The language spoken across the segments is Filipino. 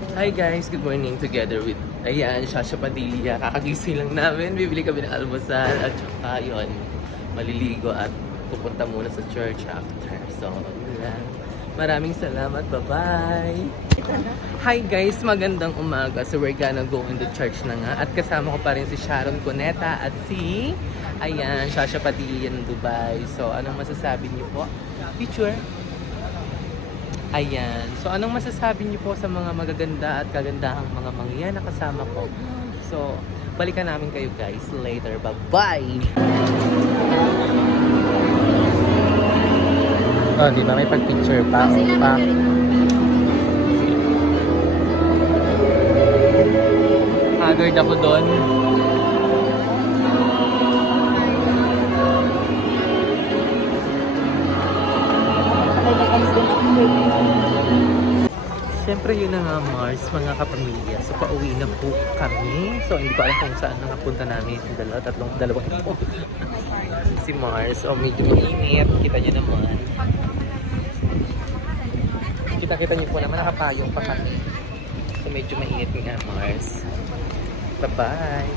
Hi guys, good morning together with ayan, Shasha Padilla. Kakagising lang namin, bibili kami ng almusal at saka yun, maliligo at pupunta muna sa church after. So, yun lang. Maraming salamat, bye-bye! Hi guys, magandang umaga. So we're gonna go in the church na nga. At kasama ko pa rin si Sharon Cuneta at si, ayan, Shasha Padilla ng Dubai. So, anong masasabi niyo po? Picture? Ayan. So, anong masasabi niyo po sa mga magaganda at kagandahang mga mangyan na kasama ko? So, balikan namin kayo guys later. Bye-bye! Oh, di ba? May pag-picture pa. Oh, pa. Haggard ako doon. Siyempre yun na nga Mars, mga kapamilya. So pauwi na po kami. So hindi ko alam kung saan nakapunta namin yung dalawa ito. Si Mars, oh medyo mainit. Kita nyo naman. Kita nyo po naman, nakapayong pa kami. So medyo mainit nga Mars. Bye-bye!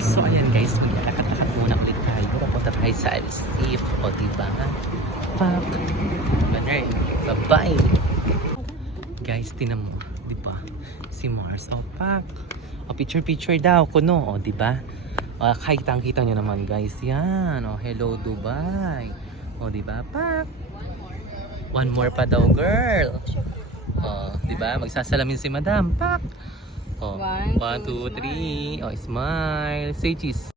So ayan guys, maglalakad-lakad muna ulit tayo. Papunta tayo sa Al-Sif. O diba? Pak! Banner! Bye-bye! Guys, tinan mo. Diba? Si Mars. O pak! O picture-picture daw. Kuno. O diba? O kitang-kita nyo naman guys. Yan. O hello Dubai. O diba? Pak! One more pa daw girl. O diba? Magsasalamin si Madam. Pak! Oh, 1, 2, 3. Oh, smile. Say cheese.